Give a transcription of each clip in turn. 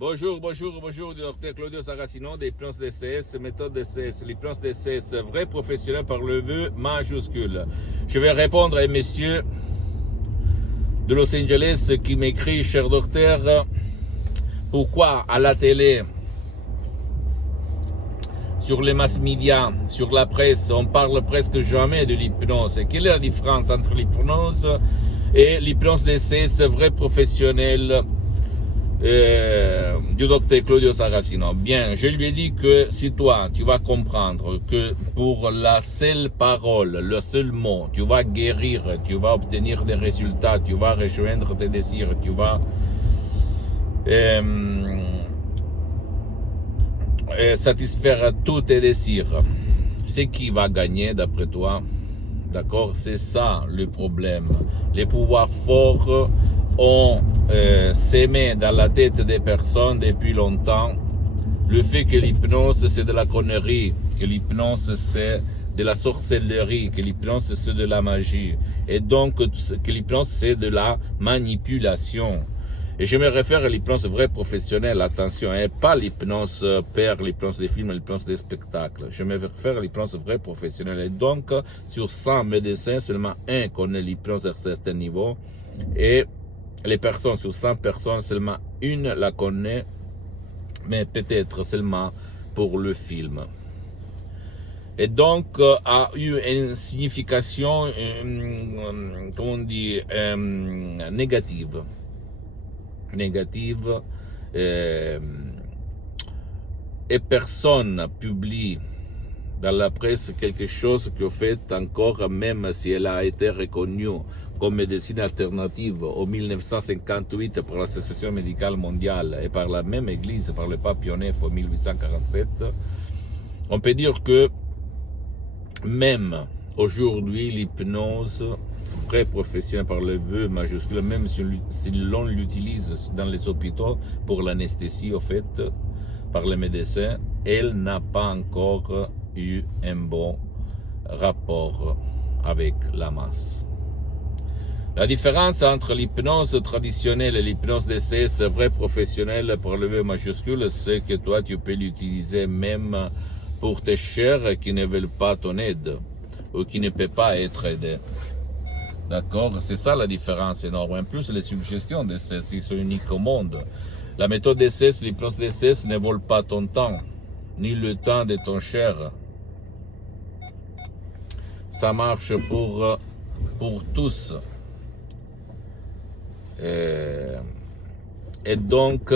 Bonjour, docteur Claudio Saracino des plans DCS, méthode DCS, les plans DCS, vrai professionnel par le vœu majuscule. Je vais répondre à un monsieur de Los Angeles qui m'écrit, cher docteur, pourquoi à la télé, sur les mass médias, sur la presse, on parle presque jamais de l'hypnose. Quelle est la différence entre l'hypnose et l'hypnose DCS, vrai professionnel du docteur Claudio Saracino? Bien, je lui ai dit que si toi, tu vas comprendre que pour la seule parole, le seul mot, tu vas guérir, tu vas obtenir des résultats, tu vas rejoindre tes désirs, tu vas satisfaire tous tes désirs, c'est qui va gagner d'après toi? D'accord? C'est ça le problème. Les pouvoirs forts ont sémé dans la tête des personnes depuis longtemps le fait que l'hypnose c'est de la connerie, que l'hypnose c'est de la sorcellerie, que l'hypnose c'est de la magie, et donc que l'hypnose c'est de la manipulation. Et je me réfère à l'hypnose vraie professionnelle, attention, et pas l'hypnose père, l'hypnose des films, l'hypnose des spectacles. Je me réfère à l'hypnose vraie professionnelle. Et donc, sur 100 médecins, seulement un connaît l'hypnose à un certain niveau. Et les personnes, sur 100 personnes, seulement une la connaît, mais peut-être seulement pour le film. Et donc, a eu une signification, comment on dit, négative. Et personne publie dans la presse quelque chose qui, au fait, encore, même si elle a été reconnue comme médecine alternative en 1958 par l'Association médicale mondiale et par la même Église, par le pape Pie IX en 1847, on peut dire que même aujourd'hui, l'hypnose vrai professionnel par le vœu majuscule, même si l'on l'utilise dans les hôpitaux pour l'anesthésie, au fait, par les médecins, elle n'a pas encore eu un bon rapport avec la masse. La différence entre l'hypnose traditionnelle et l'hypnose DCS vrai professionnel par le vœu majuscule, c'est que toi, tu peux l'utiliser même pour tes chers qui ne veulent pas ton aide ou qui ne peuvent pas être aidés. D'accord? C'est ça la différence énorme. En plus, les suggestions DCS, ils sont uniques au monde. La méthode DCS, l'hypnose DCS ne vole pas ton temps, ni le temps de ton cher. Ça marche pour tous. Et donc,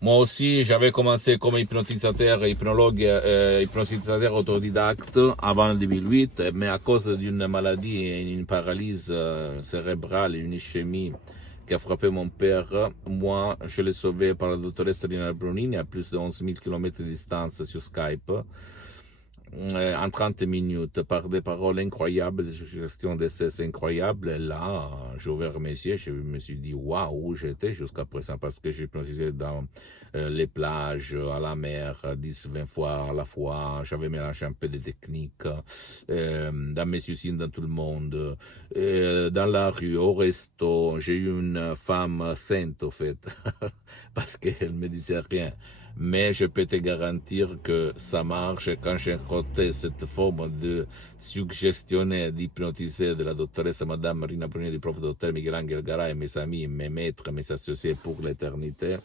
moi aussi, j'avais commencé comme hypnotisateur, hypnotisateur autodidacte avant le 2008, mais à cause d'une maladie, une paralysie cérébrale, une ischémie qui a frappé mon père, moi, je l'ai sauvé par la doctoresse Lina Brunini à plus de 11 000 km de distance sur Skype, en 30 minutes, par des paroles incroyables, des suggestions d'essais incroyables. Et là, j'ai ouvert mes yeux, je me suis dit, waouh, où j'étais jusqu'à présent, parce que j'ai hypnotisé dans les plages, à la mer, 10-20 fois à la fois. J'avais mélangé un peu de techniques, dans mes usines, dans tout le monde, dans la rue, au resto. J'ai eu une femme sainte, au fait, parce qu'elle me disait rien. Mais je peux te garantir que ça marche quand j'ai rencontré cette forme de suggestionner, d'hypnotiser de la doctoresse Madame Marina Bruni, du prof docteur Miguel Angel Garay, mes amis, mes maîtres, mes associés pour l'éternité.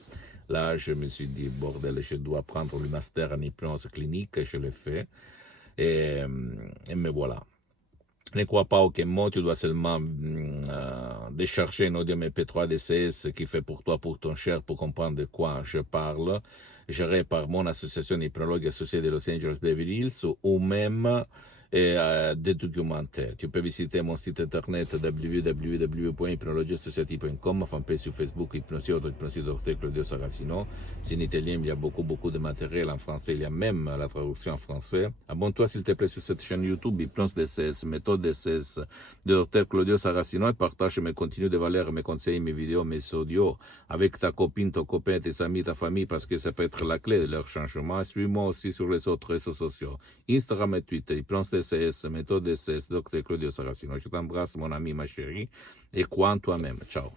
Là, je me suis dit, bordel, je dois prendre le master en hypnose clinique, je l'ai fait. Et me voilà. Ne crois pas aucun mot, tu dois seulement décharger un audio MP3 DCS qui fait pour toi, pour ton cher, pour comprendre de quoi je parle, géré par mon association hypnologue associée de Los Angeles Beverly Hills, ou même des documentaires. Tu peux visiter mon site internet www.hypnologieassociative.com, fanpage sur Facebook, Hypnosie Docteur Claudio Saracino. C'est en italien, il y a beaucoup de matériel en français, il y a même la traduction en français. Abonne-toi s'il te plaît sur cette chaîne YouTube, Hypnose DCS, méthode DCS de Docteur Claudio Saracino, et partage mes contenus de valeur, mes conseils, mes vidéos, mes audios avec ta copine, ton copain, tes amis, ta famille, parce que ça peut être la clé de leur changement. Suis-moi aussi sur les autres réseaux sociaux, Instagram et Twitter, Hypnose DCS, méthode DCS, Docteur Claudio Saracino. Je t'embrasse, mon ami, ma chérie, et crois en toi-même. Ciao.